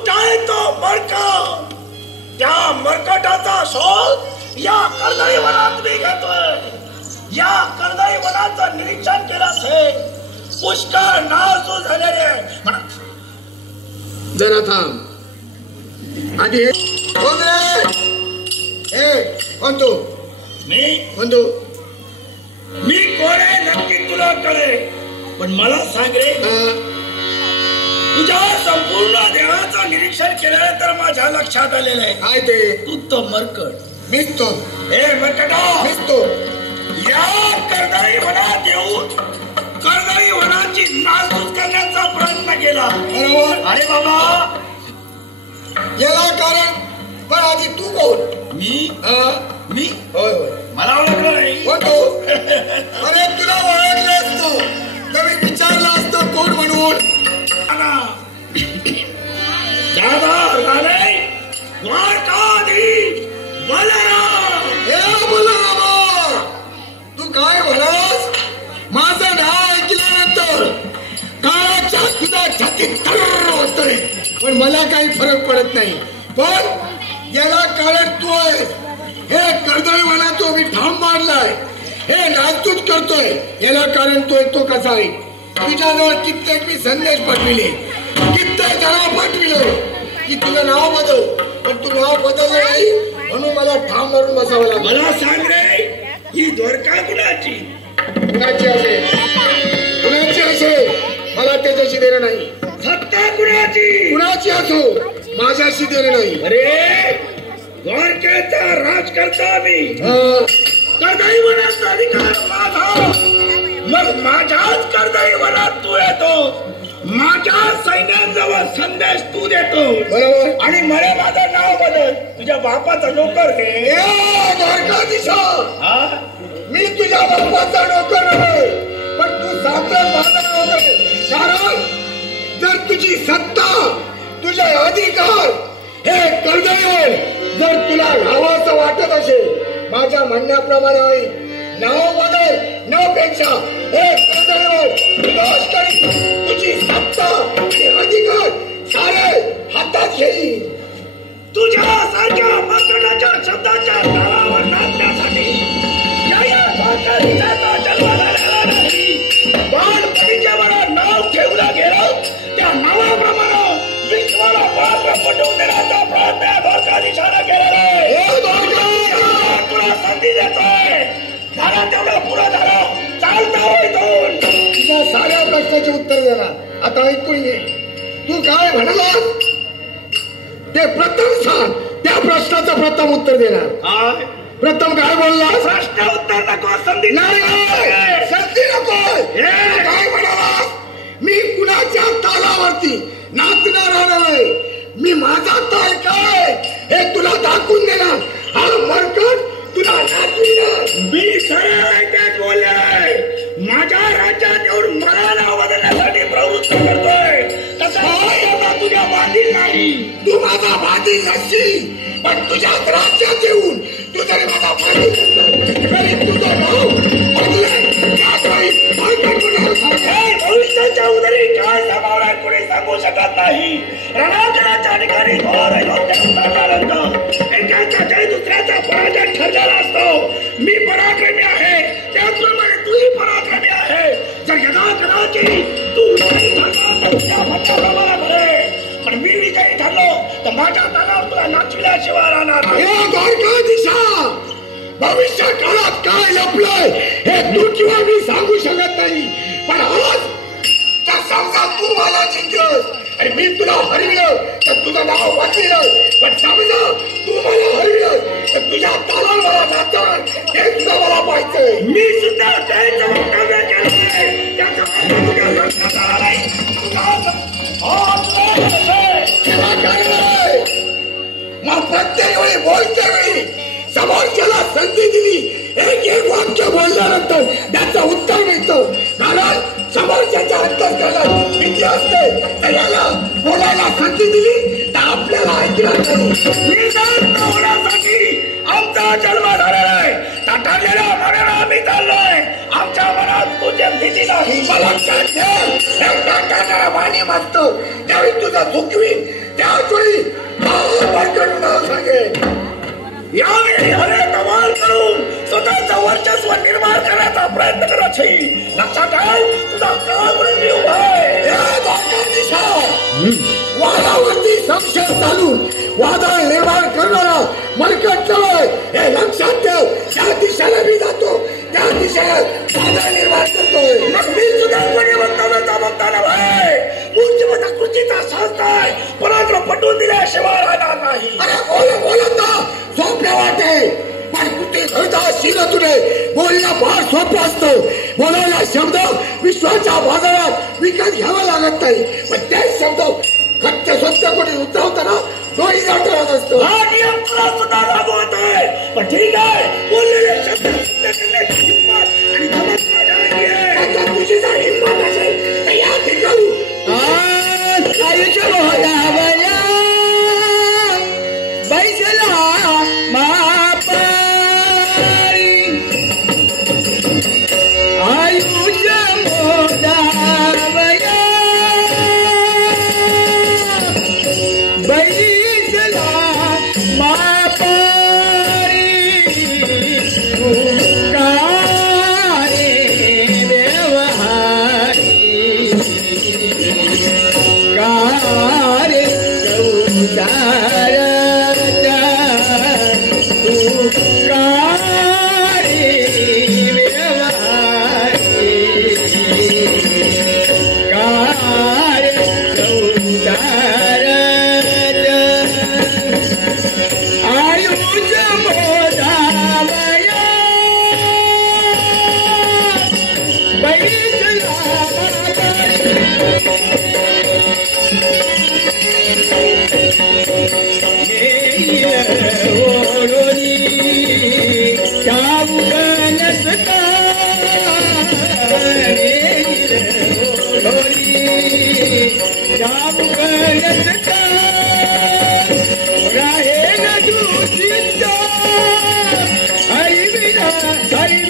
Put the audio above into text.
कुठे आहे तो मरकट? त्या मरकटाचा शोध या कर्दळी वनात मी घेतोय. या कर्दळी वनाचं निरीक्षण केलं असेल पुष्कळ नासू झालेले म्हणत. जरा थांब आधी कोण तू? मी कोण आहे नक्की तुला कळे, पण मला सांग रे, तुझ्या संपूर्ण देहाचं निरीक्षण केल्यानंतर माझ्या लक्षात आलेलं आहे. काय ते? तू तो मरकट. मीच तो. हे मरकटा, मीच तो. या कर्दळी वनात येऊन कर्दळी वनाची नासधूस करण्याचा प्रयत्न केला. बरोबर. अरे बाबा, याला कारण पण आधी तू कोण? मी होय होय, मला ओळखलं नाही. अरे तुला ओळखलेस तू तर मी विचारलं असतं कोण म्हणून. तू काय म्हणास? माझं नाव ऐकल्यानंतर काळाच्या तुझा छातीत थर्र होतोय, पण मला काही फरक पडत नाही. पण याला कारण तू आहेस. हे कर्दळी म्हणतो मी ठाम मारलाय, हे नाचतूच करतोय, याला कारण तो कसा आहे? तुझ्याजवळ कित्येक मी संदेश पाठविले, कित्येक जणा पाठविले की तुझं नाव बदल, पण तू नाव बदललं नाही म्हणून मला ठाम मारून बसावं लागलं. मला सांग रे, ही द्वारका कुणाची? कुणाची असेल मला त्याच्याशी देणं नाही. सत्ता कुणाची असो माझ्याशी देणं नाही. अरे द्वारकेचा राज करता मी, कर्दळी वनाचा अधिकार माझा. मग माझ्याच कर्दळी वनात तू येतो, माझ्या सैन्यांजवळ संदेश तू देतो. बरोबर. आणि मला माझं नाव बदल. तुझ्या बापाचा नोकर हे द्वारकाधीशा. मी तुझ्या बापाचा नोकर आहे, पण तू साक्षात माझा नोकर आहे. कारण जर तुझी सत्ता, तुझे अधिकार हे कर्दळीवर जर तुला घ्यावाचं वाटत असेल, माझ्या म्हणण्याप्रमाणे होईल. नाव बदल नावपेक्षा हे कर्दळीवर विनाश करी तुझी सत्ता आणि अधिकार सारे हातात घेईल. तुझ्या सारख्या मकडाच्या शब्दाच्या तालावर नाचण्यासाठी जन्म झालेला नाही. बाणपणीच्या मला नाव ठेवलं गेलं, त्या नावाप्रमाणे विश्वाला मार्ग पटवून देण्याचा प्रयत्न द्वारकाधीशाने केलेला आहे. तुला संधी देतोय, मला तेवढं पुरं झालं, चालता होईल. तुझ्या साऱ्या प्रश्नाचे उत्तर देणार. आता ऐकून घे, तू काय म्हणालास ते प्रथम सांग. त्या प्रश्नाचं प्रथम उत्तर देणार. प्रथम काय बोलला? प्रश्न उत्तर नको, संधी नाही. संधी नको. काय म्हणालास? मी कुणाच्या तालावरती नाचणार नाही. मी माझा ताल काय हे तुला दाखवून देणार. हा मरकट तुला नाचविणार. मी सरळ ऐकत बोललोय. माझ्या राज्यात येऊन मला नाव बदलण्यासाठी प्रवृत्त करतोय. तसं तुझ्या बांधील नाही. तू माझा बांधील नसशील, पण तुझ्या राज्यात येऊन तू जरी माझा बांधील तरी तुझं नाव बदलेल. भविष्याच्या उदरी काय समावणार कोणी सांगू शकत नाही. रणांगणाच्या ठिकाणी एकाचा जय दुसऱ्याचा पराजय ठरलेला असतो. मी पराक्रमी आहे, त्याचप्रमाणे तूही पराक्रमी आहे. जर यदा कदाचित तू विजयी ठरला मला बरे, पण मी विजयी ठरलो तर माझ्या तालावर तुला नाचविल्याशिवाय राहणार नाही. द्वारकाधीशा, भविष्य काळात काय लपलंय हे तू किंवा मी सांगू शकत नाही. पण आज तर समजा तू मला जिंकलंस आणि मी तुला हरविलं तर तुझं नाव वाचलं. पण समजा तू मला हरविलंस तर तुझ्या तालावर मला नाचणार हे तुझं मला पाहिजे. मी सुद्धा त्याचं वक्तव्य केलंय, त्याचा तुझ्या लक्षात आला नाही. मग प्रत्येक वेळी बोलते वेळी समोरच्याला संधी दिली, एक वाक्य बोलल्यानंतर त्याचं उत्तर मिळतं. कारण समोरच्याच्या अंतःकरणात भीती असते, तर याला बोलायला संधी दिली तर आपल्याला ऐकणार नाही. होण्यासाठी आमचा जन्म झालेला आहे. नाटारलेला म्हणून आम्ही चाललोय. आमच्या मनात तुझ्या भीती नाही. मला नाटारणारा वाणी मागतो त्यावेळी तुझा चुकवीन. त्यावेळी नाव सांगेन. यावेळी हवे कमाल करून स्वतःचं वर्चस्व निर्माण करण्याचा प्रयत्न करत आहे. लक्षात ठेव, तुझा काळ म्हणून मी उभा आहे. वादावरती संशय चालून वादळ निर्माण करणारा मलकट नव्हे हे लक्षात ठेव. त्या दिशेला मी जातो, त्या दिशेला वादळ निर्माण करतोय. मग मी सुद्धा कोणी वक्तव्याचा वक्ता नव्हे. मूर्तिमत्ता कृतीचा शास्त्र आहे. पराक्रम पटवून दिल्याशिवाय राहणार नाही. अरे बोलत ना सोप्या वाटे, पण कुठे घडता शिरतुने बोलणं फार सोपं असतं. बोलायला शब्द विश्वाच्या बाजारात विकत घ्यावा लागत नाही, पण तेच शब्द खट्ट सत्य कोणी उतरवताना डोळी नाटकत असतो. हा नियम तुला सुद्धा लागू होतोय. पण ठीक आहे, बोललेले शब्द सत्य करण्याची हिंमत आणि धमक माझ्याकडे आहे. आता तुझी जर हिंमत असेल तर या ठिकाणी आयुष्य मोहरावया बैसला महापारी. आयुष्य मोहरावया बैसला महापारी. हरि